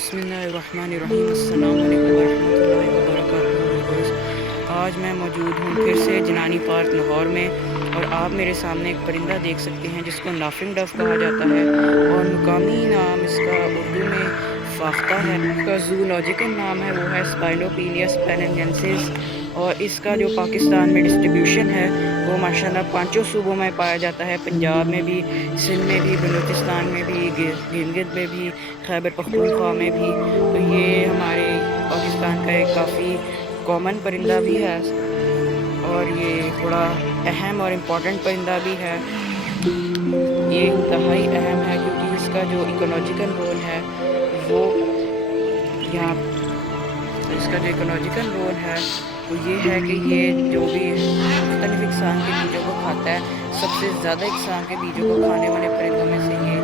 बिस्मिल्लाहिर्रहमानिर्रहीम। अस्सलाम वालेकुम वरहमतुल्लाहि वबरकातुहू। आज मैं मौजूद हूँ फिर से जनानी पार्क लाहौर में, और आप मेरे सामने एक परिंदा देख सकते हैं जिसको लाफिंग डव कहा जाता है, और मुकामी नाम इसका उर्दू में फाख्ता है। इसका जूलॉजिकल नाम है वो है स्पाइनोपीलियस पेनिनजेंसिस, और इसका जो पाकिस्तान में डिस्ट्रीब्यूशन है वो माशाल्लाह पांचों सूबों में पाया जाता है। पंजाब में भी, सिंध में भी, बलूचिस्तान में भी, गिलगित में भी, खैबर पख्तूनख्वा में भी। तो ये हमारे पाकिस्तान का एक काफ़ी कॉमन परिंदा भी है, और ये थोड़ा अहम और इम्पॉर्टेंट परिंदा भी है। ये इंतहाई अहम है क्योंकि इसका जो इकोलॉजिकल रोल है वो यहाँ इसका जो इकोलॉजिकल रोल है वो ये है कि ये जो भी मुख्तलिफ इकसाम के बीजों को खाता है, सबसे ज़्यादा इकसाम के बीजों को खाने वाले परिंदों में से ये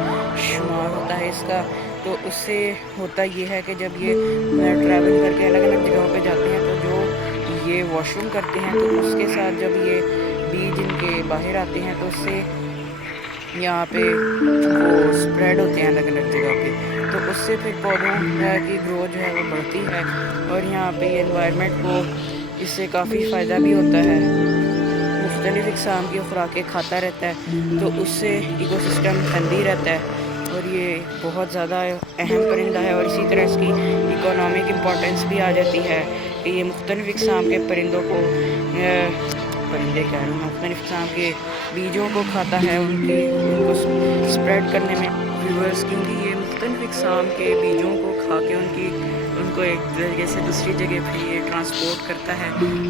शुमार होता है इसका। तो उससे होता ये है कि जब ये ट्रैवल करके अलग अलग जगहों पे जाते हैं तो जो ये वॉशरूम करते हैं तो उसके साथ जब ये बीज इनके बाहर आते हैं तो उससे यहाँ पे वो स्प्रेड होते हैं अलग अलग जगह पे, तो उससे फिर पौधों की ग्रोथ जो है वो बढ़ती है, और यहाँ पे एनवायरनमेंट को इससे काफ़ी फ़ायदा भी होता है। मुख्तलिफ इकसाम की खुराकें खाता रहता है तो उससे इकोसिस्टम हेल्दी रहता है, और ये बहुत ज़्यादा अहम परिंदा है। और इसी तरह इसकी इकोनॉमिक इम्पोर्टेंस भी आ जाती है कि ये मुख्तलिफ इकसाम के परिंदों को परिंदे क्या है मुख्तलिफ इकसाम के बीजों को खाता है उनको स्प्रेड करने में व्यूअर्स, क्योंकि ये मुख्तलिफ इकसाम के बीजों को खा के उनको एक जगह से दूसरी जगह पे ये ट्रांसपोर्ट करता है।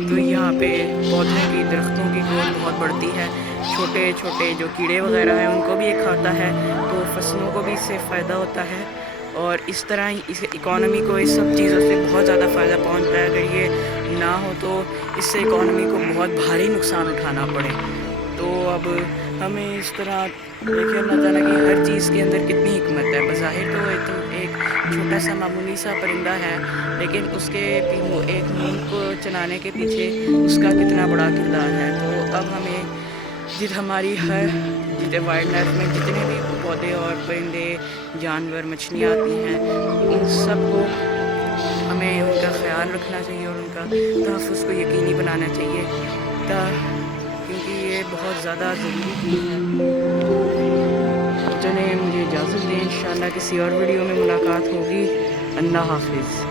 तो यहाँ पे पौधों की दरख्तों की ग्रोथ बहुत बढ़ती है। छोटे छोटे जो कीड़े वगैरह हैं उनको भी ये खाता है, तो फसलों को भी इससे फ़ायदा होता है। और इस तरह इस इकॉनमी को इस सब चीज़ों से बहुत ज़्यादा फ़ायदा पहुंचता है। अगर ये ना हो तो इससे इकॉनमी को बहुत भारी नुकसान उठाना पड़े। तो अब हमें इस तरह देखिए अल्लाह ताला की हर चीज़ के अंदर कितनी हिकमत है। बज़ाहिर तो एक छोटा सा मामूली सा परिंदा है, लेकिन उसके एक मुल्क को चलाने के पीछे उसका कितना बड़ा किरदार है। तो अब हमें हमारी जितने वाइल्ड लाइफ में जितने भी पौधे और परिंदे, जानवर, मछलियाँ आती हैं, उन सब को हमें उनका ख्याल रखना चाहिए और उनका तहफ़्फ़ुज़ को यकीनी बनाना चाहिए, क्योंकि ये बहुत ज़्यादा ज़रूरी चीज़ है। चलिए मुझे इजाज़त दें, इंशाअल्लाह किसी और वीडियो में मुलाकात होगी। अल्लाह हाफ़िज़।